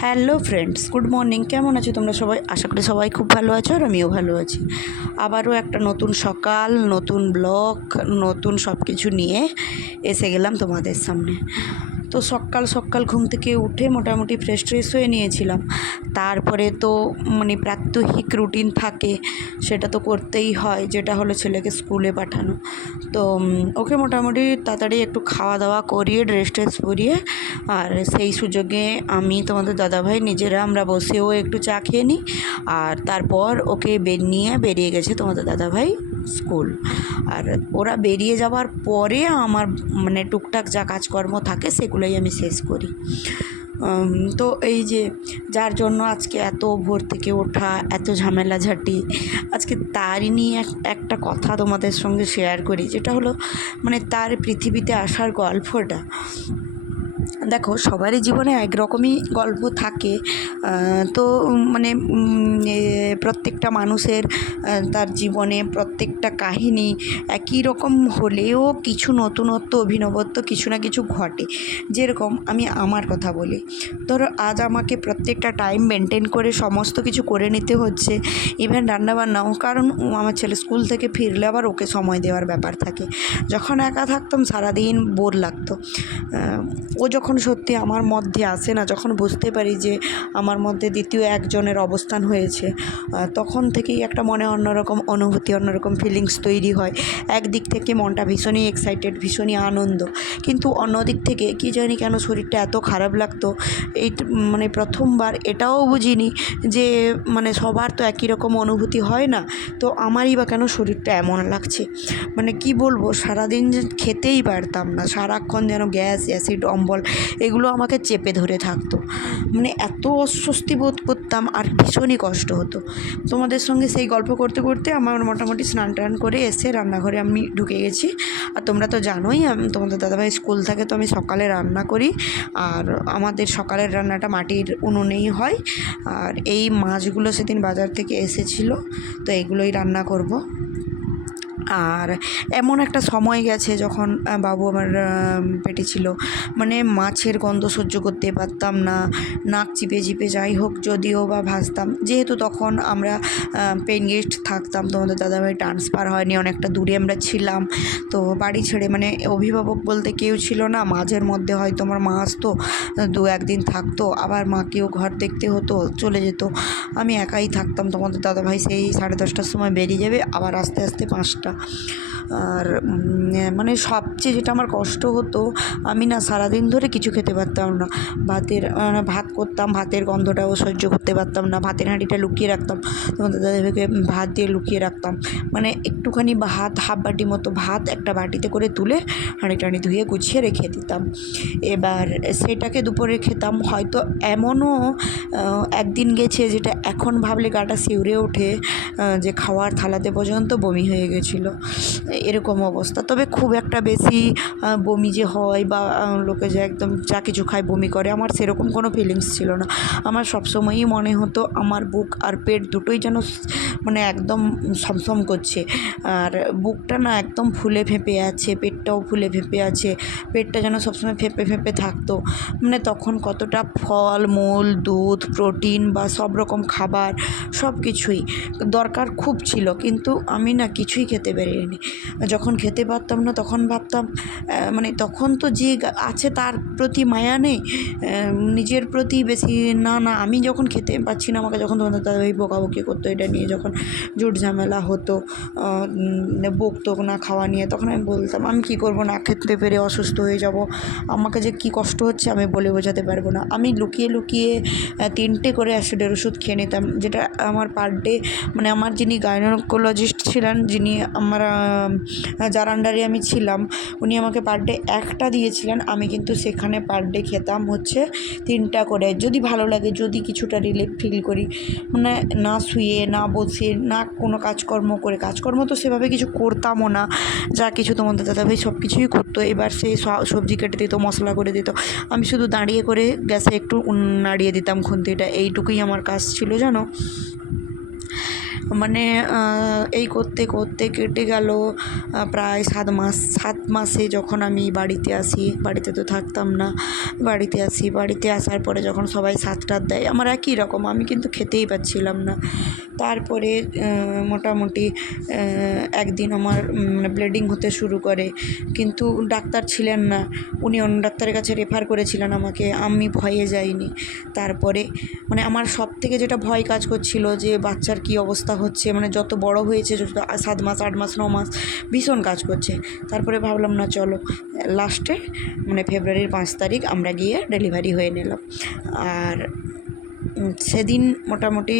Hello friends, good morning. কেমন আছো তোমরা সবাই? আশা করি সবাই খুব ভালো আছো, আর আমিও ভালো আছি। আবারও একটা নতুন সকাল, নতুন ব্লগ, নতুন সব কিছু নিয়ে এসে গেলাম তোমাদের সামনে। তো সকাল সকাল ঘুম থেকে উঠে মোটামুটি ফ্রেশ ট্রেশ হয়ে নিয়েছিলাম। তারপরে তো প্রাত্যহিক রুটিন থাকে, সেটা তো করতেই হয়, যেটা হলো ছেলেকে স্কুলে পাঠানো। তো ওকে মোটামুটি তাড়াতাড়ি একটু খাওয়া দাওয়া করিয়ে ড্রেস ট্রেস পরিয়ে, আর সেই সুযোগে আমি তোমাদের দাদাভাই নিজেরা আমরা বসেও একটু চা খেয়ে নিই। আর তারপর ওকে নিয়ে বেরিয়ে গেছে তোমাদের দাদাভাই স্কুল। আর ওরা বেরিয়ে যাওয়ার পরে আমার টুকটাক যা কাজকর্ম থাকে সেগুলোই আমি শেষ করি। তো এই যে যার জন্য আজকে এত ভোর থেকে ওঠা, এত ঝামেলাঝাটি, আজকে তারই নিয়ে একটা কথা তোমাদের সঙ্গে শেয়ার করি, যেটা হলো তার পৃথিবীতে আসার গল্পটা। দেখো, সবারই জীবনে একরকমই গল্প থাকে। তো প্রত্যেকটা মানুষের তার জীবনে প্রত্যেকটা কাহিনী একই রকম হলেও কিছু নতুনত্ব, অভিনবত্ব কিছু না কিছু ঘটে। যেরকম আমি আমার কথা বলি, ধরো আজ আমাকে প্রত্যেকটা টাইম মেনটেন করে সমস্ত কিছু করে নিতে হচ্ছে, ইভেন রান্নাবান্নাও, কারণ আমার ছেলে স্কুল থেকে ফিরলে আবার ওকে সময় দেওয়ার ব্যাপার থাকে। যখন একা থাকতাম সারাদিন বোর লাগতো। ও যখন সত্যি আমার মধ্যে আসে না, যখন বুঝতে পারি যে আমার মধ্যে দ্বিতীয় একজনের অবস্থান হয়েছে, তখন থেকেই একটা মনে অন্যরকম অনুভূতি, অন্যরকম ফিলিংস তৈরি হয়। একদিক থেকে মনটা ভীষণই এক্সাইটেড, ভীষণই আনন্দ, কিন্তু অন্যদিক থেকে কী জানি কেন শরীরটা এত খারাপ লাগতো। এই প্রথমবার এটাও বুঝিনি যে সবার তো একই রকম অনুভূতি হয় না, তো আমারই বা কেন শরীরটা এমন লাগছে। কি বলবো, সারাদিন যে খেতেই পারতাম না, সারাক্ষণ যেন গ্যাস, অ্যাসিড, অম্বল এগুলো আমাকে চেপে ধরে থাকতো। এত অস্বস্তি বোধ করতাম, আর ভীষণই কষ্ট হতো। তোমাদের সঙ্গে সেই গল্প করতে করতে আমার মোটামুটি স্নান টান করে এসে রান্নাঘরে আমি ঢুকে গেছি। আর তোমরা তো জানোই তোমাদের দাদাভাই স্কুল থাকে, তো আমি সকালে রান্না করি, আর আমাদের সকালের রান্নাটা মাটির উনুনেই হয়। আর এই মাছগুলো সেদিন বাজার থেকে এসেছিলো, তো এগুলোই রান্না করব। আর এমন একটা সময় গেছে যখন বাবু আমার পেটে ছিল, মাছের গন্ধ সহ্য করতে পারতাম না, নাক চিপে চিপে যাই হোক যদিও বা ভাজতাম। যেহেতু তখন আমরা পেইং গেস্ট থাকতাম, তোমাদের দাদাভাই ট্রান্সফার হয়নি, অনেকটা দূরে আমরা ছিলাম। তো বাড়ি ছেড়ে অভিভাবক বলতে কেউ ছিল না। মাঝের মধ্যে হয়তো আমার মা আসতো, 2-1 দিন থাকতো, আবার মাকেও ঘর দেখতে হতো, চলে যেত। আমি একাই থাকতাম। তোমাদের দাদাভাই সেই 10:30টার সময় বেরিয়ে যাবে, আবার আস্তে আস্তে 5টা। আর সবচেয়ে যেটা আমার কষ্ট হতো, আমি না সারাদিন ধরে কিছু খেতে পারতাম না। ভাত করতাম, ভাতের গন্ধটাও সহ্য করতে পারতাম না। ভাতের হাঁড়িটা লুকিয়ে রাখতাম, তোমাদের দাদাভাইকে ভাত দিয়ে লুকিয়ে রাখতাম। একটুখানি ভাত, হাফ বাটি মতো ভাত একটা বাটিতে করে তুলে হাঁড়ি টাড়ি ধুয়ে গুছিয়ে রেখে দিতাম। এবার সেটাকে দুপুরে খেতাম। হয়তো এমনও একদিন গেছে যেটা এখন ভাবলে গাটা শিউরে ওঠে, যে খাওয়ার থালাতে পর্যন্ত বমি হয়ে গেছিলো, এরকম অবস্থা। তবে খুব একটা বেশি বমি যে হয় বা লোকে যে একদম যা কিছু খায় বমি করে, আমার সেরকম কোনো ফিলিংস ছিল না। আমার সবসময়ই মনে হতো আমার বুক আর পেট দুটোই যেন একদম সমসম করছে। আর বুকটা না একদম ফুলে ফেঁপে আছে, পেটটাও ফুলে ফেঁপে আছে, পেটটা যেন সবসময় ফেঁপে ফেঁপে থাকতো। তখন কতটা ফল মূল, দুধ, প্রোটিন বা সব রকম খাবার সব কিছুই দরকার খুব ছিল, কিন্তু আমি না কিছুই খেতে পারিনি। যখন খেতে পারতাম না তখন ভাবতাম তখন তো যে আছে তার প্রতি মায়া নেই, নিজের প্রতি বেশি। না আমি যখন খেতে পাচ্ছি না, আমাকে যখন তোমাদের দাদাভাই বকাবকি করতো এটা নিয়ে, যখন জুট ঝামেলা হতো, বকতো না খাওয়া নিয়ে, তখন আমি বলতাম আমি কী করবো, না খেতে পেরে অসুস্থ হয়ে যাব, আমাকে যে কী কষ্ট হচ্ছে আমি বলে বোঝাতে পারবো না। আমি লুকিয়ে লুকিয়ে 3টে করে অ্যাসিডের ওষুধ খেয়ে নিতাম, যেটা আমার পার ডে আমার যিনি গাইনোকোলজিস্ট ছিলেন, যিনি আমার যার আন্ডারে আমি ছিলাম, উনি আমাকে পার ডে একটা দিয়েছিলেন। আমি কিন্তু সেখানে পার ডে খেতাম হচ্ছে 3টা করে, যদি ভালো লাগে, যদি কিছুটা রিলিফ ফিল করি। না শুয়ে, না বসে, না কোনো কাজকর্ম করে, কাজকর্ম তো সেভাবে কিছু করতামও না, যা কিছু তোমাদের দাদাভাই সব কিছুই করতো। এবার সে সবজি কেটে দিত, মশলা করে দিত, আমি শুধু দাঁড়িয়ে করে গ্যাসে একটু নাড়িয়ে দিতাম খুন্তিটা, এইটুকুই আমার কাজ ছিল জানো। মানে এই করতে করতে কেটে গেল প্রায় 7 মাস। 7 মাসে যখন আমি বাড়িতে আসি, বাড়িতে তো থাকতাম না, বাড়িতে আসি, বাড়িতে আসার পরে যখন সবাই সাধ টাধ দেয় আমার একই রকম, আমি কিন্তু খেতেই পাচ্ছিলাম না। তারপরে মোটামুটি একদিন আমার মানে ব্লিডিং হতে শুরু করে, কিন্তু ডাক্তার ছিলেন না, উনি অন্য ডাক্তারের কাছে রেফার করেছিলেন আমাকে, আমি ভয়ে যাইনি। তারপরে মানে আমার সবথেকে যেটা ভয় কাজ করছিল যে বাচ্চার কী অবস্থা হচ্ছে, মানে যত বড় হয়েছে, যত 7 মাস, 8 মাস, 9 মাস, ভীষণ কাজ করছে। তারপরে ভাবলাম না চলো, লাস্টে মানে ফেব্রুয়ারির 5 তারিখ আমরা গিয়ে ডেলিভারি হয়ে নিলাম। আর সেদিন মোটামুটি